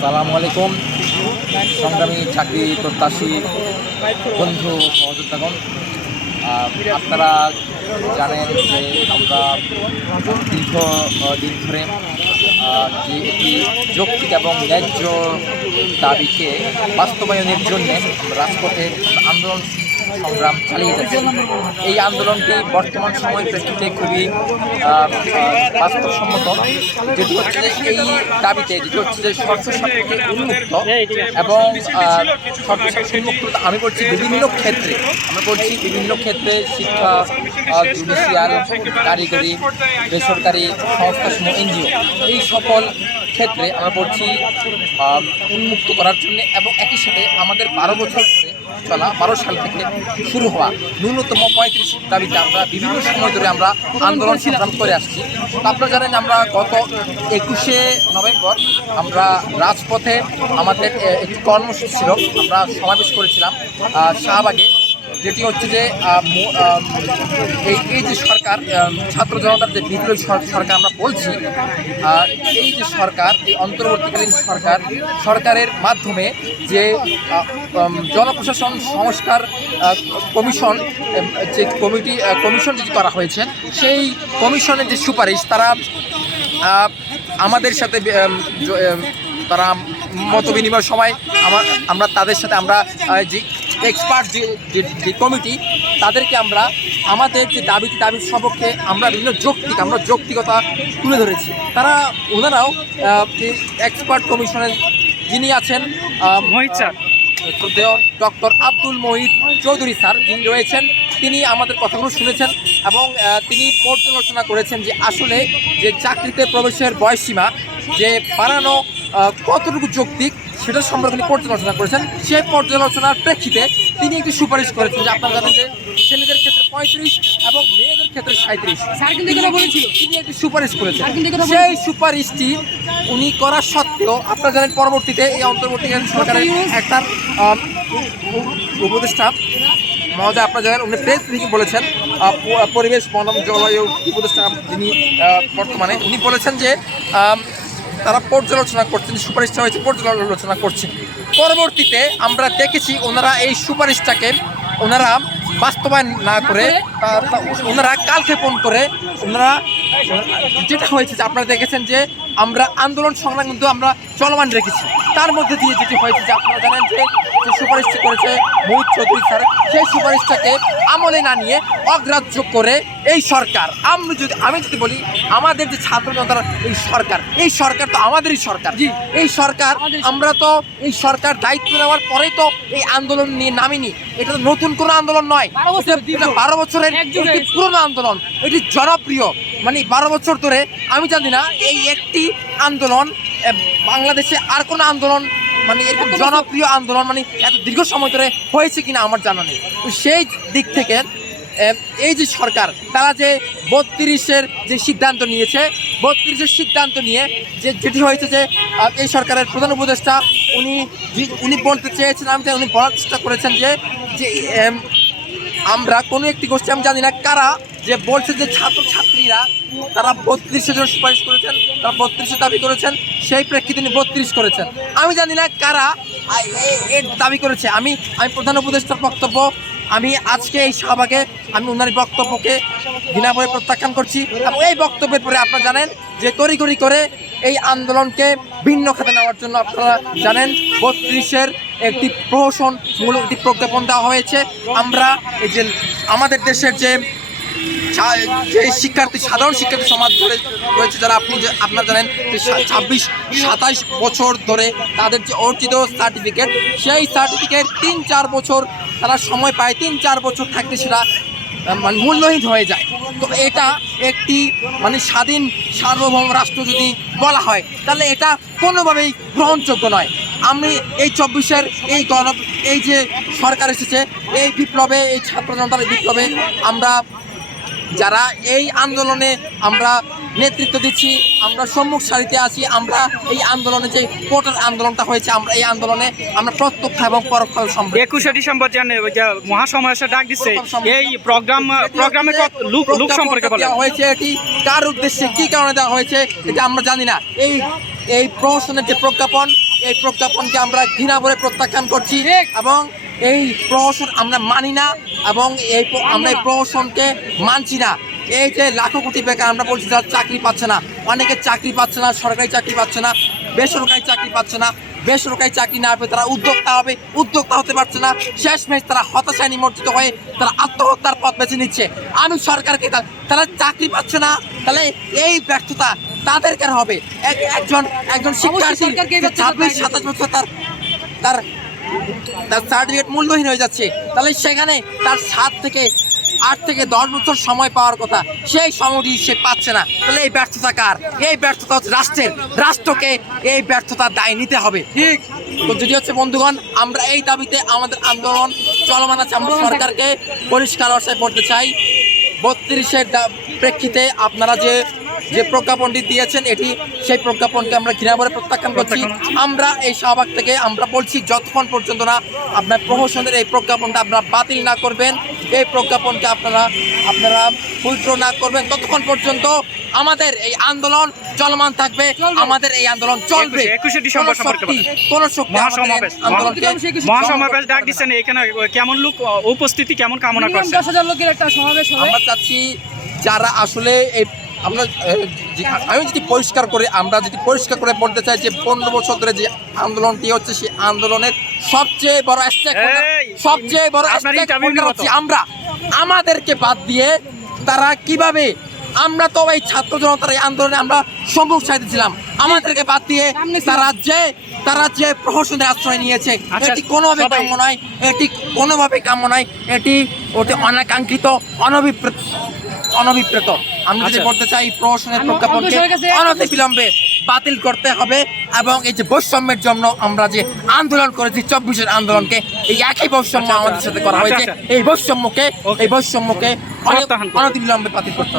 সালামু আলাইকুম। সংগ্রামী চাকরি প্রত্যাশী বন্ধু সহযোদ্ধাগণ আপনারা জানেন যে আমরা দীর্ঘ দিন ধরে যে একটি যৌক্তিক এবং ন্যায্য দাবিকে বাস্তবায়নের জন্য রাজপথে আন্দোলন সংগ্রাম চালিয়ে যাচ্ছে। এই আন্দোলনটি বর্তমান সময়ের প্রেক্ষিতে খুবই বাস্তবসম্মত। যেটি হচ্ছে এই দাবিতে যেটি হচ্ছে যে শর্ত সাপেক্ষে উন্মুক্ত এবং শর্ত সাপেক্ষে উন্মুক্ত আমি বলছি বিভিন্ন ক্ষেত্রে আমরা বলছি বিভিন্ন ক্ষেত্রে শিক্ষা জুডিশিয়াল কারিগরি বেসরকারি সংস্থাসমূহ এনজিও এই সকল ক্ষেত্রে আমরা আহ, উন্মুক্ত করার জন্য এবং একই সাথে আমাদের বারো বছর চলা বারো সাল থেকে শুরু হওয়া ন্যূনতম পঁয়ত্রিশ দাবিতে আমরা বিভিন্ন সময় ধরে আমরা আন্দোলন সংগ্রাম করে আসছি। আপনারা জানেন আমরা গত একুশে নভেম্বর আমরা রাজপথে আমাদের একটি কর্মসূচি ছিল, আমরা সমাবেশ করেছিলাম শাহবাগে। যেটি হচ্ছে যে এই এই যে সরকার ছাত্র জনতার যে বিপ্লবী সরকার আমরা বলছি এই যে সরকার, এই অন্তর্বর্তীকালীন সরকার, সরকারের মাধ্যমে যে জনপ্রশাসন সংস্কার কমিশন, যে কমিটি কমিশন যেটি করা হয়েছে, সেই কমিশনের যে সুপারিশ, তারা আমাদের সাথে তারা মত বিনিময়ের সময় আমার আমরা তাদের সাথে আমরা যে এক্সপার্ট যে যে- কমিটি তাদেরকে আমরা আমাদের যে দাবি দাবির সপক্ষে আমরা বিভিন্ন যৌক্তিক আমরা যৌক্তিকতা তুলে ধরেছি। তারা ওনারাও এক্সপার্ট কমিশনের যিনি আছেন sir. Doctor Abdul Mohid Chowdhury sir যিনি রয়েছেন তিনি আমাদের কথাগুলো শুনেছেন এবং তিনি পর্যালোচনা করেছেন যে আসলে যে চাকরিতে প্রবেশের বয়সসীমা যে বাড়ানো কতটুকু যৌক্তিক সেটা সম্পর্কে তিনি পর্যালোচনা করেছেন। সেই পর্যালোচনার প্রেক্ষিতে তিনি একটি সুপারিশ করেছেন যে আপনারা জানেন যে ছেলেদের ক্ষেত্রে পঁয়ত্রিশ এবং মেয়েদের ক্ষেত্রে সাঁত্রিশ তিনি একটি সুপারিশ করেছেন। সেই সুপারিশটি উনি করা সত্ত্বেও আপনারা জানেন পরবর্তীতে এই অন্তর্বর্তীকালীন সরকারের একটা উপদেষ্টা মহোদয় আপনারা জানেন উনি প্রেস থেকে বলেছেন পরিবেশ বনম জলবায়ু উপদেষ্টা যিনি বর্তমানে উনি বলেছেন যে তারা পর্যালোচনা করছেন সুপারিশটা হয়েছে, পর্যালোচনা করছেন। পরবর্তীতে আমরা দেখেছি ওনারা এই সুপারিশটাকে ওনারা বাস্তবায়ন না করে ওনারা কালক্ষেপণ করে ওনারা, যেটা হয়েছে যে আপনারা দেখেছেন যে আমরা আন্দোলন সংগ্রাম কিন্তু আমরা চলমান রেখেছি। তার মধ্যে দিয়ে যেটি হয়েছে যে আপনারা জানেন যে যে সুপারিশটি করেছে মোহিত চৌধুরী স্যার। সেই সুপারিশটাকে আমলে না নিয়ে অগ্রাহ্য করে এই সরকার। আমি যদি আমি যদি বলি আমাদের যে ছাত্র জনতার এই সরকার এই সরকার তো আমাদেরই সরকার। জি। এই সরকার আমরা তো এই সরকার দায়িত্ব নেওয়ার পরেই তো এই আন্দোলন নিয়ে নামিনি। এটা তো নতুন কোনো আন্দোলন নয়। বারো এটা- এটা বারো বছরের একটি পুরনো আন্দোলন। এটি জনপ্রিয়। মানে বারো বছর ধরে আমি জানি না এই একটি আন্দোলন বাংলাদেশে আর কোনো আন্দোলন মানে এরকম জনপ্রিয় আন্দোলন মানে এত দীর্ঘ সময় ধরে হয়েছে কিনা আমার জানা নেই। তো সেই দিক থেকে এই যে সরকার তারা যে বত্রিশের যে সিদ্ধান্ত নিয়েছে বত্রিশের সিদ্ধান্ত নিয়ে যে যেটি হয়েছে যে এই সরকারের প্রধান উপদেষ্টা উনি উনি বলতে চেয়েছেন আমি উনি বলার চেষ্টা করেছেন যে যে আমরা কোনো একটি গোষ্ঠী আমি জানি না কারা যে বলছে যে ছাত্র ছাত্রীরা তারা বত্রিশে জন সুপারিশ করেছেন, তারা বত্রিশে দাবি করেছেন, সেই প্রেক্ষিতে তিনি বত্রিশ করেছেন। আমি জানি না কারা এর দাবি করেছে। আমি আমি প্রধান উপদেষ্টার বক্তব্য, আমি আজকে এই শাহবাগে আমি ওনার বক্তব্যকে বিনাময়ে প্রত্যাখ্যান করছি এবং এই বক্তব্যের পরে আপনারা জানেন যে তড়িঘড়ি করে এই আন্দোলনকে ভিন্ন খাতে নেওয়ার জন্য আপনারা জানেন বত্রিশের একটি প্রহসন মূলক একটি প্রজ্ঞাপন দেওয়া হয়েছে। আমরা এই যে আমাদের দেশের যে যে শিক্ষার্থী, সাধারণ শিক্ষার্থী সমাজ ধরে রয়েছে যারা আপনি যে আপনারা জানেন যে ছাব্বিশ, সাতাইশ বছর ধরে তাদের যে অর্জিত সার্টিফিকেট সেই সার্টিফিকেট তিন চার বছর তারা সময় পায়, তিন চার বছর থাকতে সেটা মানে মূল্যহীন হয়ে যায়। তো এটা একটি মানে স্বাধীন সার্বভৌম রাষ্ট্র যদি বলা হয়, তাহলে এটা কোনোভাবেই গ্রহণযোগ্য নয়। আমি এই চব্বিশের এই গণ এই যে সরকার এসেছে, এই বিপ্লবে, এই ছাত্র জনতার বিপ্লবে আমরা যারা এই আন্দোলনে আমরা নেতৃত্ব দিচ্ছি আমরা সম্মুখ সারিতে আছি আমরা এই আন্দোলনে যে কোটার আন্দোলনটা হয়েছে আমরা এই আন্দোলনে আমরা প্রত্যক্ষ এবং পরোক্ষ একুশে ডিসেম্বর মহাসমাবেশে ডাক দিচ্ছে এই প্রোগ্রাম প্রোগ্রামে লুক লুক সম্পর্কে দেওয়া হয়েছে এটি কার উদ্দেশ্যে কি কারণে দেওয়া হয়েছে এটা আমরা জানি না। এই এই প্রহসনের যে প্রজ্ঞাপন এই প্রজ্ঞাপনকে আমরা ঘৃণা করে প্রত্যাখ্যান করছি এবং এই প্রহসন আমরা মানি না এবং এই আমরা এই প্রহসনকে মানছি না। এই যে লাখো কোটি বেকার আমরা বলছি যারা চাকরি পাচ্ছে না অনেকে চাকরি পাচ্ছে না সরকারি চাকরি পাচ্ছে না বেসরকারি চাকরি পাচ্ছে না বেসরকারি চাকরি না পেয়ে তারা উদ্যোক্তা হবে উদ্যোক্তা হতে পারছে না। শেষমেশ তারা হতাশায় নিমজ্জিত হয়ে তারা আত্মহত্যার পথ বেছে নিচ্ছে। আমি সরকারকে তারা চাকরি পাচ্ছে না তাহলে এই ব্যর্থতা তাদের কেন হবে? এক- একজন একজন শিক্ষার্থী ছাব্বিশ সাতাশ বছর তার তার তার সার্টিফিকেট মূল্যহীন হয়ে যাচ্ছে। তাহলে সেখানে তার সাত থেকে আট থেকে দশ বছর সময় পাওয়ার কথা। সেই সময়টি সে পাচ্ছে না। তাহলে এই ব্যর্থতা কার? এই ব্যর্থতা হচ্ছে রাষ্ট্রের। রাষ্ট্রকে এই ব্যর্থতার দায় নিতে হবে। ঠিক। তো যদি হচ্ছে বন্ধুগণ আমরা এই দাবিতে আমাদের আন্দোলন চলমান আছে। আমরা সরকারকে পরিষ্কার অবস্থায় পড়তে চাই। বত্রিশের প্রেক্ষিতে আপনারা যে যে প্রজ্ঞাপনটি দিয়েছেন এটি সেই প্রজ্ঞাপনকে আমরা ঘৃণা করে প্রত্যাখ্যান করছি। আমরা এই শাহবাগ থেকে আমরা বলছি যতক্ষণ পর্যন্ত না আপনার প্রহসনের এই প্রজ্ঞাপনটা আপনারা বাতিল না করবেন এই প্রজ্ঞাপনকে আপনারা আপনারা উইথড্র না করবেন ততক্ষণ পর্যন্ত আমাদের এই আন্দোলন চলমান থাকবে আমাদের এই আন্দোলন চলবে। একুশে- ডিসেম্বর কোনো সম্পর্কে কোন শক্তি মহাসমাবেশ। ডাক দিচ্ছেন এখানে কেমন লোক উপস্থিতি কেমন কামনা করছেন? দশ হাজার লোকের একটা সমাবেশ আমরা চাচ্ছি যারা আসলে এই আমরা আমি যদি পরিষ্কার করে আমরা যদি পরিষ্কার করে বলতে চাই যে পনেরো বছর ধরে যে আন্দোলনটি হচ্ছে সেই আন্দোলনের সবচেয়ে বড় সবচেয়ে বড়। হচ্ছে আমরা আমাদেরকে বাদ দিয়ে তারা কীভাবে আমরা তো এই ছাত্র জনতার এই আন্দোলনে আমরা সম্মুখ সারিতে ছিলাম আমাদেরকে বাদ দিয়ে। তারা যে তারা যে প্রহসনের আশ্রয় নিয়েছে। আচ্ছা, এটি কোনোভাবে কাম্য নয় এটি কোনোভাবে কাম্য নয় এটি ওটি অনাকাঙ্ক্ষিত অনভিপ্রেত অনভিপ্রেত। আমি যদি আচ্ছা। বলতে চাই প্রহসনের প্রজ্ঞাপনকে অনতি বিলম্বে বাতিল করতে হবে এবং এই যে বৈষম্যের জন্য আমরা যে আন্দোলন করেছি চব্বিশের আন্দোলনকে এই একই বৈষম্য আচ্ছা, আমাদের সাথে করা আচ্ছা, হয়েছে। আচ্ছা। এই বৈষম্যকে এই বৈষম্যকে প্রত্যাহার করতে হবে। অনতি বিলম্বে বাতিল করতে হবে।